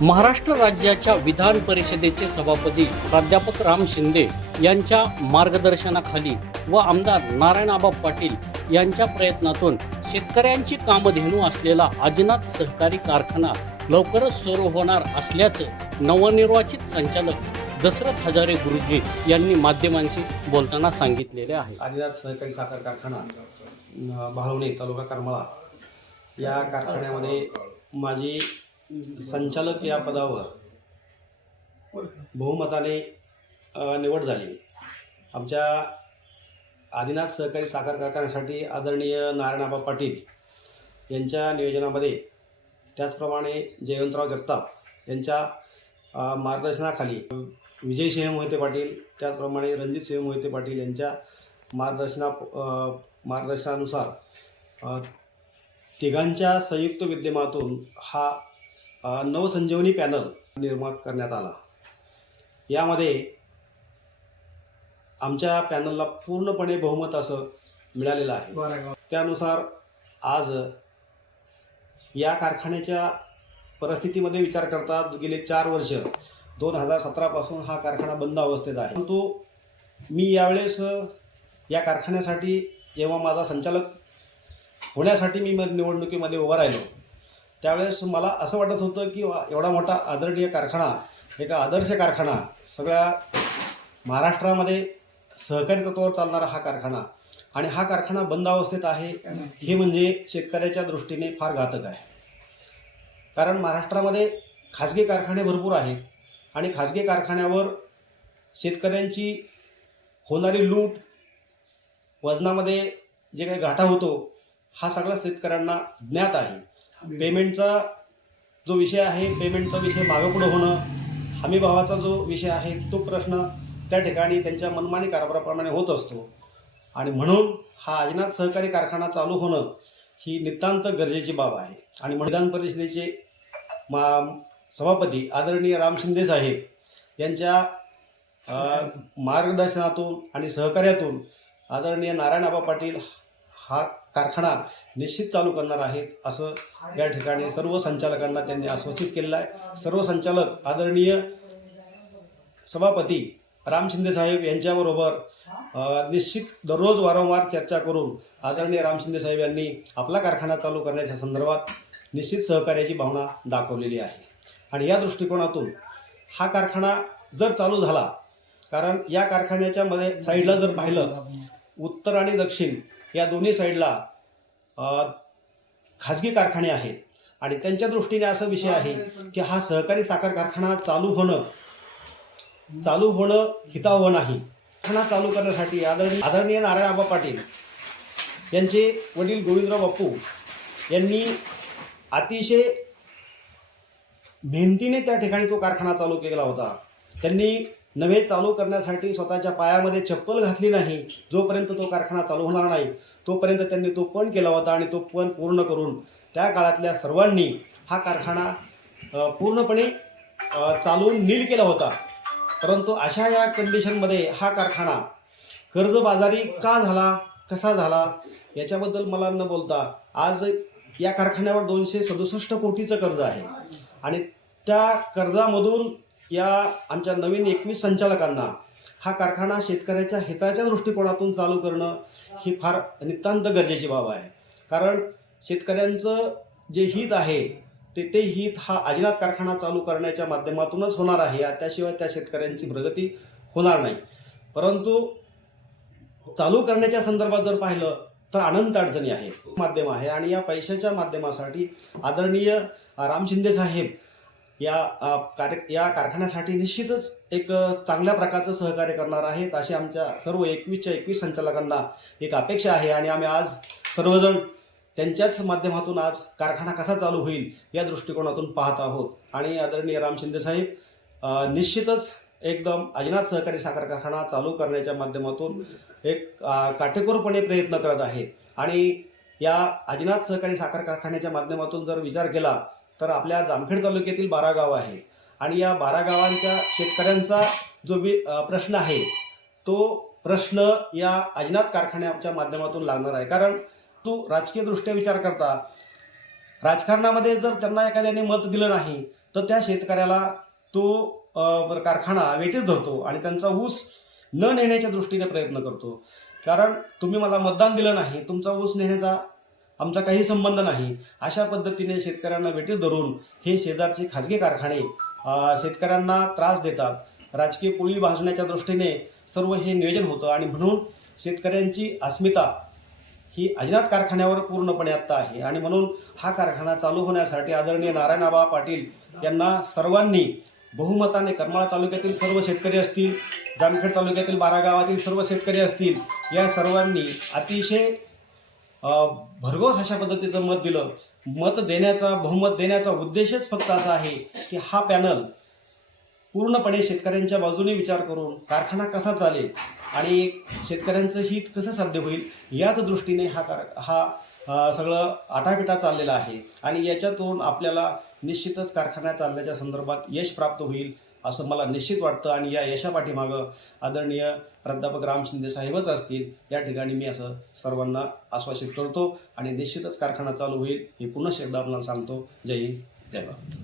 महाराष्ट्र राज्याच्या विधान परिषदेचे सभापती प्राध्यापक राम शिंदे यांच्या मार्गदर्शनाखाली व आमदार नारायणआबा पाटील यांच्या प्रयत्नातून शेतकऱ्यांची कामधेनू असलेला आजनाथ सहकारी कारखाना लवकरच सुरू होणार असल्याचं नवनिर्वाचित संचालक दशरथ हजारे गुरुजी यांनी माध्यमांशी बोलताना सांगितलेले आहे. आदिनाथ सहकारी साखर कारखाना भाळवणे तालुका करमाळा या कारखान्यामध्ये माझी संचालक या पदावर बहुमताने निवड झाली. आमच्या आदिनाथ सहकारी साखर कारखान्यासाठी आदरणीय नारायणआबा पाटील यांच्या नियोजनामध्ये त्याचप्रमाणे जयवंतराव जगताप यांच्या मार्गदर्शनाखाली विजयसिंह मोहिते पाटील त्याचप्रमाणे रणजितसिंह मोहिते पाटील यांच्या मार्गदर्शना मार्गदर्शनानुसार तिघांच्या संयुक्त विद्यमातून हा नवसंजीवनी पॅनल निर्माण करण्यात आला. यामध्ये आमच्या पॅनलला पूर्णपणे बहुमत असं मिळालेलं आहे. त्यानुसार आज या कारखान्याच्या परिस्थितीमध्ये विचार करता गेले चार वर्ष दोन हजार सतरापासून हा कारखाना बंद अवस्थेत आहे. परंतु मी यावेळेस या कारखान्यासाठी जेव्हा माझा संचालक होण्यासाठी मी निवडणुकीमध्ये उभा राहिलो त्यावेळेस मला असं वाटत होतं की वा एवढा मोठा आदरणीय कारखाना एका आदर्श कारखाना सगळ्या महाराष्ट्रामध्ये सहकारी तत्वावर चालणारा हा कारखाना आणि हा कारखाना बंद अवस्थेत आहे हे म्हणजे शेतकऱ्याच्या दृष्टीने फार घातक आहे. कारण महाराष्ट्रामध्ये खाजगी कारखाने भरपूर आहेत आणि खाजगी कारखान्यावर शेतकऱ्यांची होणारी लूट वजनामध्ये जे काही घाटा होतो हा सगळा शेतकऱ्यांना ज्ञात आहे. पेमेंटचा जो विषय आहे पेमेंटचा विषय मागं पुढं होणं हमीभावाचा जो विषय आहे तो प्रश्न त्या ठिकाणी त्यांच्या मनमानी कारभाराप्रमाणे होत असतो. आणि म्हणून हा अजनाथ सहकारी कारखाना चालू होणं ही नितांत गरजेची बाब आहे. आणि विधान परिषदेचे मा सभापती आदरणीय राम शिंदे साहेब यांच्या मार्गदर्शनातून आणि सहकार्यातून आदरणीय नारायणआबा पाटील हा कारखाना निश्चित चालू करणार आहेत असं या ठिकाणी सर्व संचालकांना त्यांनी आश्वासित केलेलं आहे. सर्व संचालक आदरणीय सभापती राम शिंदे साहेब यांच्याबरोबर निश्चित दररोज वारंवार चर्चा करून आदरणीय राम शिंदे साहेब यांनी आपला कारखाना चालू करण्याच्या संदर्भात निश्चित सहकार्याची भावना दाखवलेली आहे. आणि या दृष्टिकोनातून हा कारखाना जर चालू झाला कारण या कारखान्याच्या मध्ये साईडला जर पाहिलं उत्तर आणि दक्षिण या दोन्ही साईडला खाजगी कारखाने आहेत. आणि त्यांच्या दृष्टीने असा विषय आहे की हा सहकारी साखर कारखाना चालू होणं चालू होणं हितावं नाही. कारखाना चालू करण्यासाठी आदरणीय आदरणीय नारायणआबा पाटील यांचे वडील गोविंदराव बाप्पू यांनी अतिशय मेहनतीने त्या ठिकाणी तो कारखाना चालू केला होता. त्यांनी नव्हे चालू करण्यासाठी स्वतःच्या पायामध्ये चप्पल घातली नाही जोपर्यंत तो कारखाना चालू होणार नाही तोपर्यंत त्यांनी तो पण केला होता आणि तो पण पूर्ण करून त्या काळातल्या सर्वांनी हा कारखाना पूर्णपणे चालवून नील केला होता. परंतु अशा या कंडिशनमध्ये हा कारखाना कर्जबाजारी का झाला कसा झाला याच्याबद्दल मला न बोलता आज या कारखान्यावर दोनशे सदुसष्ट कोटीचं कर्ज आहे. आणि त्या कर्जामधून या आमच्या नवीन एकवीस संचालकांना हा कारखाना शेतकऱ्याच्या हिताच्या दृष्टिकोनातून चालू करणं ही फार नितांत गरजेची बाब आहे. कारण शेतकऱ्यांचं जे हित आहे ते ते हित हा अजिनाथ कारखाना चालू करण्याच्या माध्यमातूनच होणार आहे. त्याशिवाय त्या शेतकऱ्यांची प्रगती होणार नाही. परंतु चालू करण्याच्या संदर्भात जर पाहिलं तर अनंत अडचणी आहेत. माध्यम आहे आणि या पैशाच्या माध्यमासाठी आदरणीय राम शिंदे साहेब या कार्य या कारखान्यासाठी निश्चितच एक चांगल्या प्रकारचं सहकार्य करणार आहेत अशी आमच्या सर्व एकवीसच्या एकवीस संचालकांना एक अपेक्षा आहे. आणि आम्ही आज सर्वजण त्यांच्याच माध्यमातून आज कारखाना कसा चालू होईल या दृष्टिकोनातून पाहत आहोत. आणि आदरणीय राम शिंदे साहेब निश्चितच एकदम अजिनाथ सहकारी साखर कारखाना चालू करण्याच्या माध्यमातून एक काटेकोरपणे प्रयत्न करत आहेत. आणि या अजिनाथ सहकारी साखर कारखान्याच्या माध्यमातून जर विचार केला तर आपल्या जामखेड तालुक्यातील बारा गाव आहे आणि या बारा गावांच्या शेतकऱ्यांचा जो वि प्रश्न आहे तो प्रश्न या अजनात कारखान्याच्या माध्यमातून लागणार आहे. कारण तो राजकीयदृष्ट्या विचार करता राजकारणामध्ये जर त्यांना एखाद्याने मत दिलं नाही तर त्या शेतकऱ्याला तो कारखाना वेटीत धरतो आणि त्यांचा ऊस न नेण्याच्या दृष्टीने प्रयत्न करतो. कारण तुम्ही मला मतदान दिलं नाही तुमचा ऊस नेण्याचा आमचा काही संबंध नाही. अशा पद्धतीने शेतकऱ्यांना भेटी धरून हे शेजारचे खाजगी कारखाने शेतकऱ्यांना त्रास देतात. राजकीय पोळी भाजण्याच्या दृष्टीने सर्व हे नियोजन होतं आणि म्हणून शेतकऱ्यांची अस्मिता ही अजिनाथ कारखान्यावर पूर्णपणे आत्ता आहे. आणि म्हणून हा कारखाना चालू होण्यासाठी आदरणीय नारायणाबा पाटील यांना सर्वांनी बहुमताने करमाळा तालुक्यातील सर्व शेतकरी असतील जामखेड तालुक्यातील बारा गावातील सर्व शेतकरी असतील या सर्वांनी अतिशय भरघोस अशा पद्धतीचं मत दिलं. मत देण्याचा बहुमत देण्याचा उद्देशच फक्त असा आहे की हा पॅनल पूर्णपणे शेतकऱ्यांच्या बाजूने विचार करून कारखाना कसा चालेल आणि शेतकऱ्यांचं हित कसं साध्य होईल याच दृष्टीने हा कार हा सगळं आटापिटा चाललेला आहे. आणि याच्यातून आपल्याला निश्चितच कारखाना चालण्याच्या संदर्भात यश प्राप्त होईल. असं मला निश्चित वाटतं आणि या यशापाठीमागं आदरणीय प्राध्यापक राम शिंदे साहेबच असतील या ठिकाणी मी असं सर्वांना आश्वासित करतो आणि निश्चितच कारखाना चालू होईल हे पुन्हा एकदा आपल्याला सांगतो. जय हिंद जय भारत.